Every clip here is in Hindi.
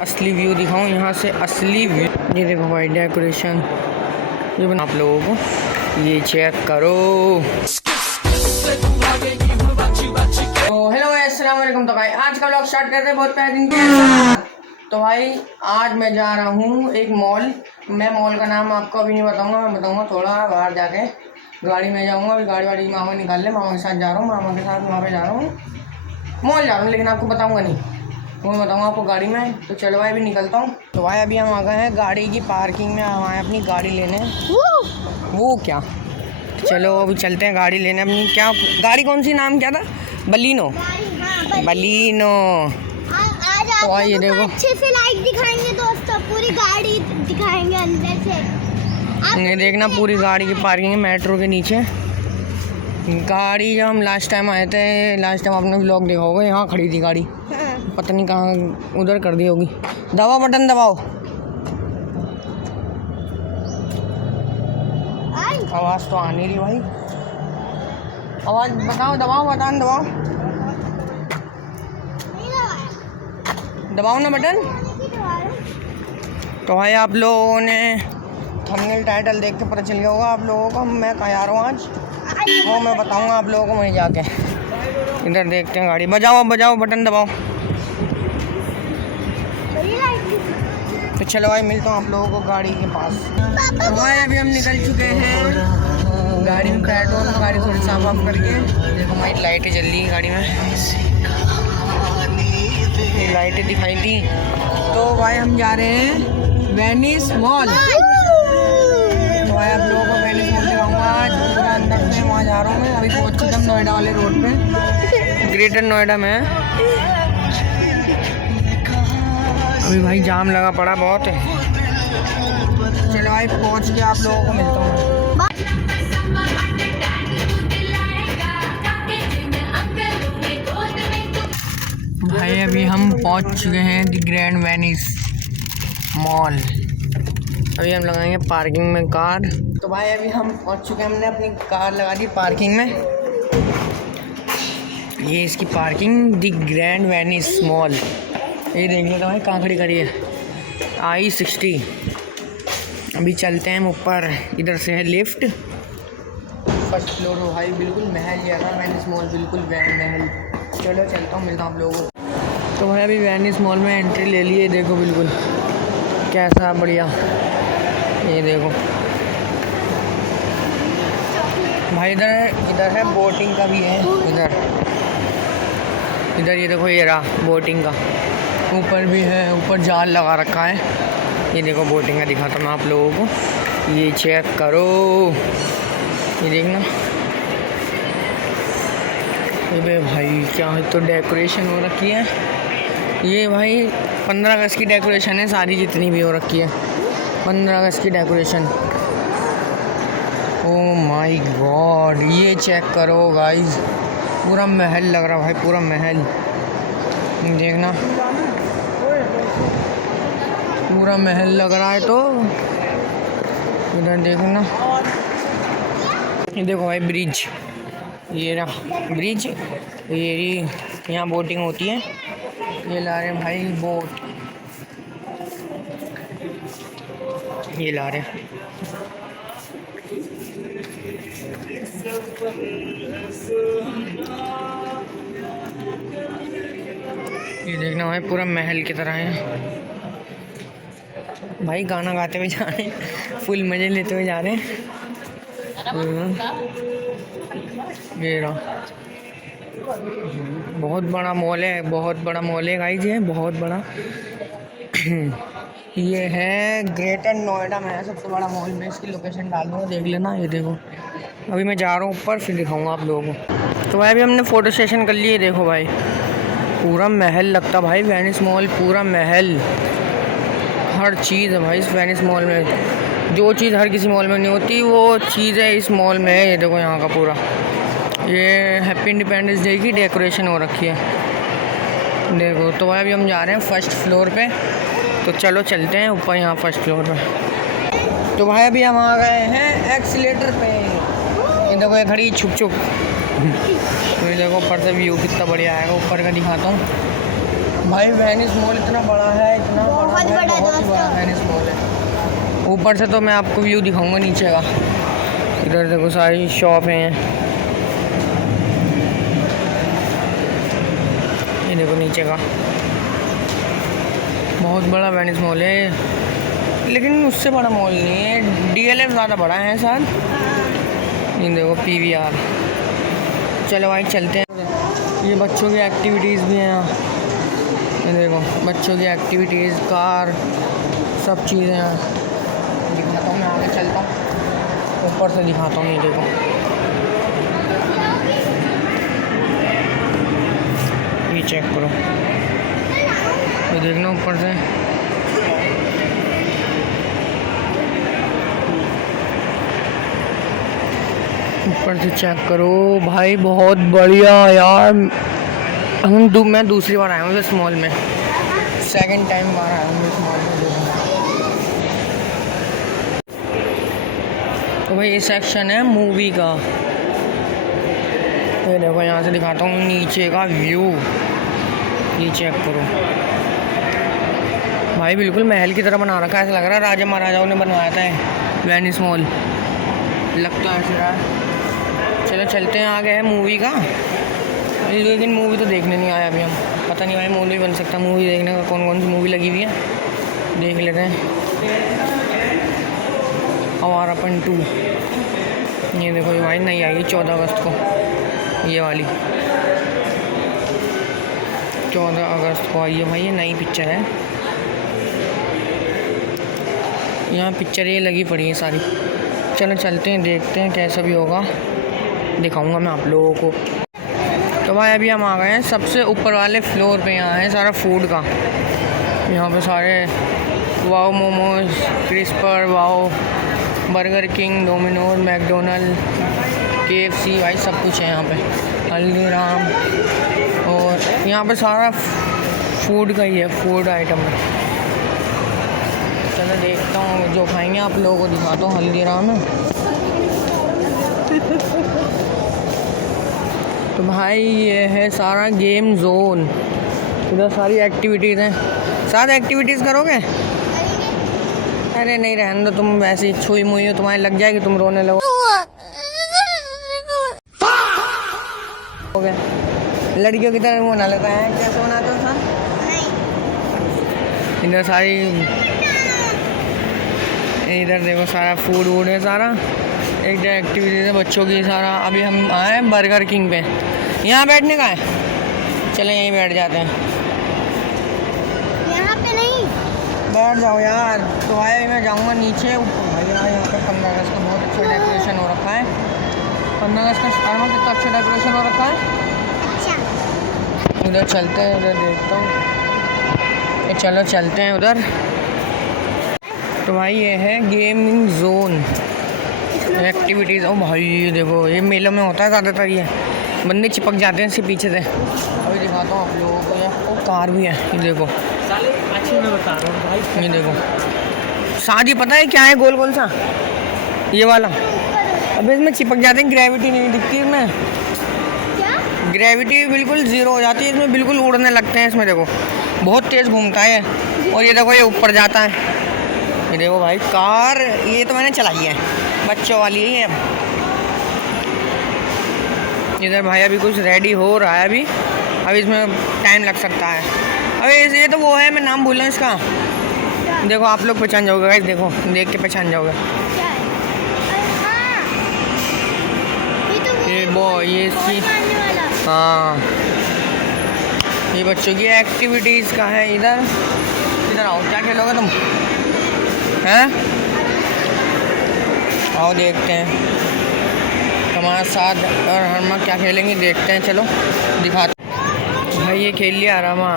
असली व्यू दिखाऊं यहाँ से, असली व्यू। ये देखो भाई डेकोरेशन, ये बना आप लोगों को, ये चेक करो। तो हेलो भाई, अस्सलाम वालेकुम। तो भाई आज का व्लॉग स्टार्ट करते हैं बहुत पहले दिन के। तो भाई आज मैं जा रहा हूँ एक मॉल। मैं मॉल का नाम आपको अभी नहीं बताऊँगा, मैं बताऊँगा थोड़ा बाहर जाके। गाड़ी में जाऊँगा, अभी गाड़ी वाड़ी मामा निकाल ले, मामा के साथ जा रहा हूँ, मामा के साथ वहाँ पे जा रहा हूँ, मॉल जा रहा हूँ, लेकिन आपको बताऊँगा नहीं, वो मैं बताऊँगा आपको गाड़ी में। तो चलो भाई अभी निकलता हूँ। तो भाई अभी हम आ गए हैं गाड़ी की पार्किंग में, हम आए अपनी गाड़ी लेने। वो क्या, चलो अभी चलते हैं गाड़ी लेने अपनी। क्या गाड़ी, कौन सी नाम क्या था? Baleno, Baleno. तो भाई ये देखो, अच्छे से लाइट दिखाएंगे दोस्तों, पूरी गाड़ी दिखाएंगे अंदर से। ये देखना पूरी गाड़ी की पार्किंग है मेट्रो के नीचे। गाड़ी जब हम लास्ट टाइम आए थे, लास्ट टाइम आपने व्लॉग देखा होगा, यहाँ खड़ी थी गाड़ी। पता नहीं कहाँ उधर कर दी होगी। दबाओ बटन दबाओ, आवाज़ तो आ नहीं रही भाई, आवाज़ बताओ, दबाओ बटन दबाओ, दबाओ ना बटन। तो भाई आप लोगों ने थंबनेल टाइटल देख के पता चल गया होगा आप लोगों को मैं कहाँ जा रहा हूँ आज, वो मैं बताऊँगा आप लोगों को वहीं जाके। इधर देखते हैं गाड़ी, बजाओ बजाओ बटन दबाओ। तो चलो भाई मिलता हूँ आप लोगों को गाड़ी के पास। तो भाई अभी हम निकल चुके हैं गाड़ी में पेट्रोल, गाड़ी थोड़ी साफ वाफ करके। देखो हमारी लाइटें जल रही हैं गाड़ी में, ये लाइटें दिखाई थी। तो भाई हम जा रहे हैं वेनिस मॉल। तो भाई आप लोगों को वेनिस मॉल दिखाऊंगा आज पूरा अंदर से। वहाँ जा रहा हूँ मैं, अभी पहुँच चुका हूँ नोएडा वाले रोड पे, ग्रेटर नोएडा में। अभी भाई जाम लगा पड़ा बहुत है। चलो भाई पहुँच के आप लोगों को मिलता हूँ। भाई अभी हम पहुँच चुके हैं द ग्रैंड वेनिस मॉल। अभी हम लगाएंगे पार्किंग में कार। तो भाई अभी हम पहुँच चुके हैं, हमने अपनी कार लगा दी पार्किंग में। ये इसकी parking the grand Venice mall. ये देख लेते भाई कहाँ खड़ी करी है, I-60। अभी चलते हैं हम ऊपर, इधर से है लिफ्ट, फर्स्ट फ्लोर हो भाई, बिल्कुल महल जैसा वेनिस मॉल, बिल्कुल महल। चलो चलता हूँ, मिलता हूँ आप लोगों को। तो भाई अभी वेनिस मॉल में एंट्री ले लिए, देखो बिल्कुल कैसा बढ़िया, ये देखो भाई। इधर है बोटिंग का भी है, इधर ये देखो, ये रहा बोटिंग का। ऊपर भी है, ऊपर जाल लगा रखा है। ये देखो बोटिंग का दिखाता मैं आप लोगों को, ये चेक करो, ये देखना। ये भाई क्या है, तो डेकोरेशन हो रखी है। ये भाई 15 अगस्त की डेकोरेशन है सारी, जितनी भी हो रखी है 15 अगस्त की डेकोरेशन। ओह माय गॉड, ये चेक करो गाइस, पूरा महल लग रहा भाई, पूरा महल देखना, पूरा महल लग रहा है। तो इधर देखना, ये देखो भाई ब्रिज, ये रहा ब्रिज, ये यहाँ बोटिंग होती है। ये ला रहे हैं भाई बोट, ये ला रहे हैं। ये देखना भाई पूरा महल की तरह है भाई, गाना गाते हुए जा रहे हैं, फुल मज़े लेते हुए जा रहे हैं। ये रहा, बहुत बड़ा मॉल है, बहुत बड़ा मॉल है गाइस, ये बहुत बड़ा। ये है ग्रेटर नोएडा में है, सबसे बड़ा मॉल में। इसकी लोकेशन डाल दूँगा, देख लेना। ये देखो अभी मैं जा रहा हूँ ऊपर, फिर दिखाऊंगा आप लोगों को। तो भाई अभी हमने फ़ोटो सेशन कर लिए, देखो भाई पूरा महल लगता भाई, वेनिस मॉल पूरा महल, हर चीज़ है भाई इस वेनिस मॉल में। जो चीज़ हर किसी मॉल में नहीं होती, वो चीज़ है इस मॉल में है। ये देखो यहाँ का पूरा, ये हैप्पी इंडिपेंडेंस डे की डेकोरेशन हो रखी है, देखो। तो भाई अभी हम जा रहे हैं फर्स्ट फ्लोर पे, तो चलो चलते हैं ऊपर, यहाँ फर्स्ट फ्लोर पे। तो भाई अभी हम आ गए हैं एक्सीलेटर पे, ये देखो ये खड़ी छुप छुप। तो ये देखो ऊपर से व्यू कितना बढ़िया आएगा, ऊपर का दिखाता हूँ भाई। वेनिस मॉल इतना बड़ा है, इतना बहुत ही बड़ा वेनिस मॉल है। ऊपर से तो मैं आपको व्यू दिखाऊंगा नीचे का। इधर देखो सारी शॉप हैं, ये देखो नीचे का बहुत बड़ा वेनिस मॉल है, लेकिन उससे बड़ा मॉल नहीं है, DLF ज़्यादा बड़ा है शायद। ये देखो PVR। चलो भाई चलते हैं। ये बच्चों की एक्टिविटीज़ भी हैं यहाँ, ये देखो बच्चों की एक्टिविटीज़, कार, सब चीज़ें हैं। दिखाता हूँ मैं, आगे चलता हूँ, ऊपर से दिखाता हूँ। ये देखो ये चेक करो, ये देखना ऊपर से। ऊपर से चेक करो भाई, बहुत बढ़िया यार। मैं दूसरी बार आया हूँ इस मॉल में, सेकंड टाइम बार आया हूँ इस मॉल में। तो भाई ये सेक्शन है मूवी का। ये देखो यहाँ से दिखाता हूँ नीचे का व्यू, ये चेक करो भाई, बिल्कुल महल की तरह बना रखा है। ऐसा लग रहा है राजा महाराजाओं ने बनवाया था वेनिस मॉल, लगता है ऐसा रहा है। चलो चलते हैं, आ गए हैं मूवी का। लेकिन मूवी तो देखने नहीं आया अभी हम, पता नहीं भाई मॉल भी बन सकता मूवी देखने का। कौन कौन सी मूवी लगी हुई है देख लेते हैं। आवारापन 2, ये देखो ये भाई नई आएगी 14 अगस्त को, ये वाली 14 अगस्त को आई है भाई, ये नई पिक्चर है। यहाँ पिक्चर ये लगी पड़ी है सारी। चलो चलते हैं, देखते हैं कैसा भी होगा, दिखाऊंगा मैं आप लोगों को। तो भाई अभी हम आ गए हैं सबसे ऊपर वाले फ्लोर पे। यहाँ है सारा फूड का, यहाँ पे सारे wow momos, crisper, wow Burger King, Domino's, McDonald, KFC, भाई सब कुछ है यहाँ पे, हल्दीराम। और यहाँ पे सारा फूड का ही है, फूड आइटम है। चलो देखता हूँ जो खाएंगे, आप लोगों को दिखाता हूँ। हल्दीराम है तो भाई ये है सारा गेम जोन, इधर सारी एक्टिविटीज़ हैं। साथ एक्टिविटीज़ करोगे? अरे नहीं रहने दो, तुम वैसे ही छुई मुई हो, तुम्हारी लग जाएगी, तुम रोने लगो। हो गया लड़कियों की तरह मुँह ना लेता है, कैसे बनाते हो सर? इधर सारी, इधर देखो सारा फूड वूड है, सारा एक एक्टिविटीज़ है बच्चों की सारा। अभी हम आए हैं बर्गर किंग पे, यहाँ बैठने का है, चले यहीं बैठ जाते हैं। यहाँ पे नहीं बैठ जाओ यार। तो आए मैं जाऊँगा नीचे ऊपर। भाई यहाँ पे 15 अगस्त का बहुत अच्छा डेकोरेशन हो रखा है। 15 अगस्त का शर्मा कितना अच्छा डेकोरेशन हो रखा है। अच्छा उधर चलते हैं, उधर देखता हूँ। चलो चलते हैं उधर। तो भाई ये है गेमिंग जोन, एक्टिविटीज़। ओ भाई ये देखो, ये मेलों में होता है ज़्यादातर, ये बंदे चिपक जाते हैं इसके पीछे से। अभी दिखाता हूँ आप लोगों को। ये कार भी है, ये देखो, अच्छी मैं बता रहा हूँ भाई। ये देखो साजी, पता है क्या है गोल गोल सा ये वाला। अभी इसमें चिपक जाते हैं, ग्रेविटी नहीं दिखती इसमें, क्या? ग्रेविटी बिल्कुल ज़ीरो हो जाती है इसमें, बिल्कुल उड़ने लगते हैं इसमें। देखो बहुत तेज़ घूमता है। और ये देखो ये ऊपर जाता है, ये देखो भाई कार, ये तो मैंने चलाई है, बच्चों वाली ही है। इधर भाई अभी कुछ रेडी हो रहा है, अभी इसमें टाइम लग सकता है। अभी ये तो वो है, मैं नाम भूल रहा हूँ इसका। देखो आप लोग पहचान जाओगे गाइस, देखो देख के पहचान जाओगे। क्या है? हाँ, ये वो ये इसकी, मारने वाला। हाँ ये बच्चों की एक्टिविटीज़ का है। इधर आओ, क्या खेलोगे तुम? हैं? आओ देखते हैं हमारे साथ, और हम क्या खेलेंगे देखते हैं। चलो दिखाते भाई। ये खेल लिया आरामा,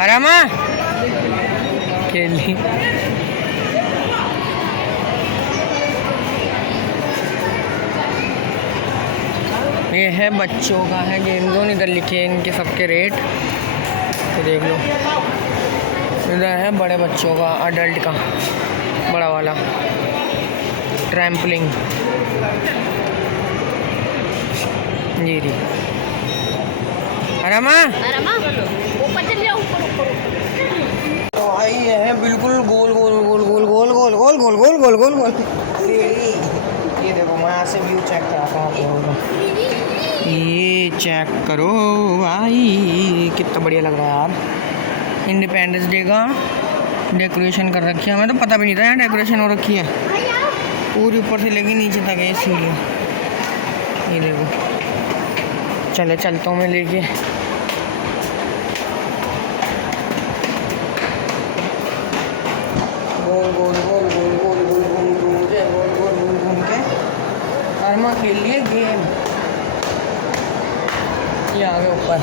आरामा खेल ली। ये है बच्चों का है गेम जोन, इधर लिखे हैं इनके सबके रेट, तो देख लो। इधर है बड़े बच्चों का, अडल्ट का बड़ा वाला ट्रैम्पलिंग। जी जी आरामा, ऊपर चल जाओ, ऊपर। तो भाई ये है गोल गोल गोल गोल गोल। ये देखो मैं यहाँ से व्यू चेक कराता हूँ आप लोगों को। ये चेक करो भाई कितना बढ़िया लग रहा है यार। इंडिपेंडेंस डे का डेकोरेशन कर रखी है, हमें तो पता भी नहीं था यार डेकोरेशन हो रखी है। पूरी ऊपर से लेके नीचे तक है सीढ़ियाँ। ये देखो चले चलता हूँ मैं लेके। गोल गोल गोल गोल गोल गोल घूम घूम के गोल गोल घूम घूम के कर्मा खेल लिए गेम। ये आ गए ऊपर,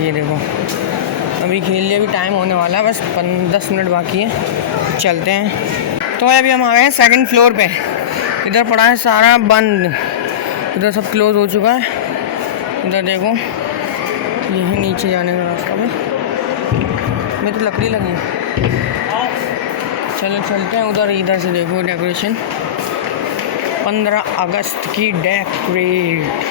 ये देखो अभी खेल लिए, अभी टाइम होने वाला है, बस 10 मिनट बाकी है, चलते हैं। तो अभी हम आ गए हैं 2nd फ्लोर पे। इधर पड़ा है सारा बंद, इधर सब क्लोज हो चुका है। इधर देखो यही नीचे जाने का रास्ता में तो लकड़ी लगी है। चलो चलते हैं उधर। इधर से देखो डेकोरेशन 15 अगस्त की डेकोरेट।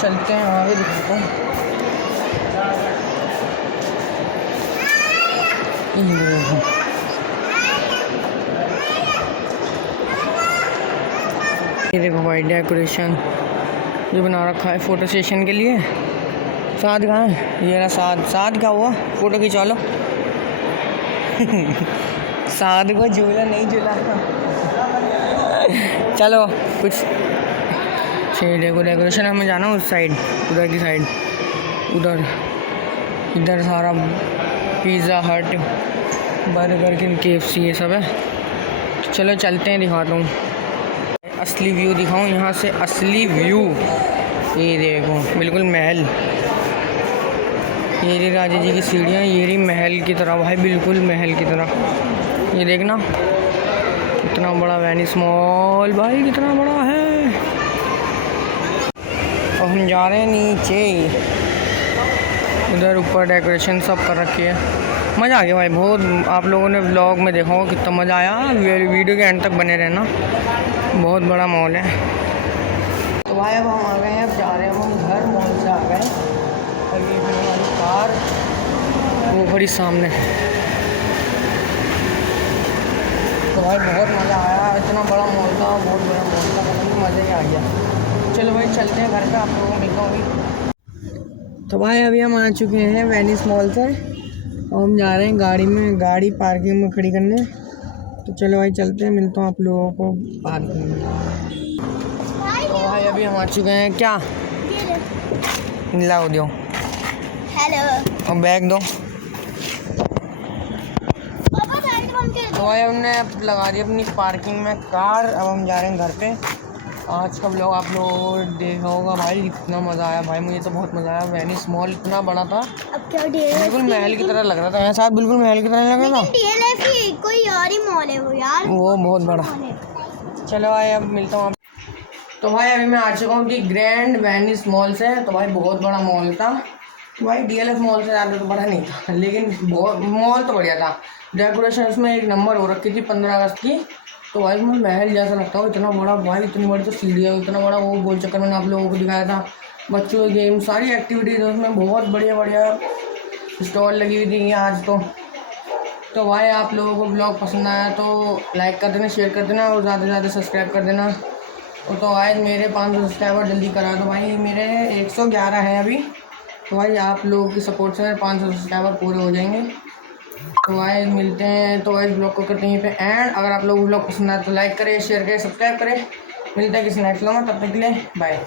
चलते हैं वहाँ भी दिखाता हूँ। ये देखो भाई डेकोरेशन ये बना रखा है फोटो सेशन के लिए। साथ कहाँ है? ये रहा साथ क्या हुआ, फोटो खिंचवा लो। साथ को झूला नहीं झूला। चलो कुछ सही देखो डेकोरेशन। हमें जाना उस साइड, उधर की साइड, उधर इधर सारा पिज़्ज़ा हट बर्गर किंग KFC ये सब है। चलो चलते हैं, दिखाता हूँ असली व्यू दिखाऊँ यहाँ से। असली व्यू ये देखो बिल्कुल महल। ये रही राजा जी की सीढ़ियाँ, ये रही महल की तरह भाई, बिल्कुल महल की तरह। ये देखना कितना बड़ा वेनिस मॉल भाई, कितना बड़ा है। और हम जा रहे हैं नीचे, उधर ऊपर डेकोरेशन सब कर रखी है। मज़ा आ गया भाई बहुत। आप लोगों ने व्लॉग में देखा होगा कितना मज़ा आया। वीडियो के एंड तक बने रहना, बहुत बड़ा मॉल है। तो भाई अब हम आ गए हैं, अब जा रहे हैं हम घर। मॉल से आ गए, अभी हमारी कार वो खड़ी सामने। तो भाई बहुत मज़ा आया, इतना बड़ा मॉल था, बहुत बड़ा मॉल था, मतलब मज़ा ही आ गया। चलो भाई चलते हैं घर पे, आप लोगों को मिलता हूँ अभी। तो भाई अभी हम आ चुके हैं वेनिस मॉल से और हम जा रहे हैं गाड़ी में, गाड़ी पार्किंग में खड़ी करने। तो चलो भाई चलते हैं, मिलता हूँ आप लोगों को पार्किंग में। तो भाई अभी हम आ चुके हैं, क्या लाओ दो, हेलो और बैग दो। पापा साइड बंद कर तो भाई हमने अब लगा दी अपनी पार्किंग में कार। अब हम जा रहे हैं घर पे। आज का व्लॉग आप लोग देखा होगा भाई, कितना मज़ा आया भाई, मुझे तो बहुत मज़ा आया। वेनिस मॉल इतना बड़ा था, अब क्या DLF बिल्कुल महल की तरह लग रहा था। मेरे साथ बिल्कुल महल की तरह लग रहा था। DLF ही कोई और ही मॉल है वो यार, वो बहुत बड़ा। चलो भाई अब मिलता हूँ। तो भाई अभी मैं आ चुका हूँ कि ग्रैंड वेनिस मॉल से। तो भाई बहुत बड़ा मॉल था भाई, DLF मॉल से ज़्यादा तो बड़ा नहीं था, लेकिन बहुत मॉल तो बढ़िया था। डेकोरेशन उसमें एक नंबर हो रखी थी 15 अगस्त की। तो भाई मैं महल जैसा लगता हूँ, इतना बड़ा भाई, इतनी बड़ी तो सीढ़ियाँ, इतना बड़ा वो गोल चक्कर मैंने आप लोगों को दिखाया था। बच्चों के गेम सारी एक्टिविटीज़ उसमें बहुत बढ़िया बढ़िया स्टॉल लगी हुई थी आज तो भाई आप लोगों को ब्लॉग पसंद आया तो लाइक कर देना, शेयर कर देना और ज़्यादा से ज़्यादा सब्सक्राइब कर देना। और तो आज मेरे 500 सब्सक्राइबर जल्दी करा दो भाई, मेरे 111 है अभी। तो भाई आप लोगों की सपोर्ट से 500 सब्सक्राइबर पूरे हो जाएंगे। तो भाई मिलते हैं, तो भाई ब्लॉग को करते हैं यहीं पे एंड। अगर आप लोगों को ब्लॉग पसंद आए तो लाइक करें, शेयर करें, सब्सक्राइब करें। मिलते हैं किसी नेक्स्ट व्लॉग में, तब तक के लिए बाय।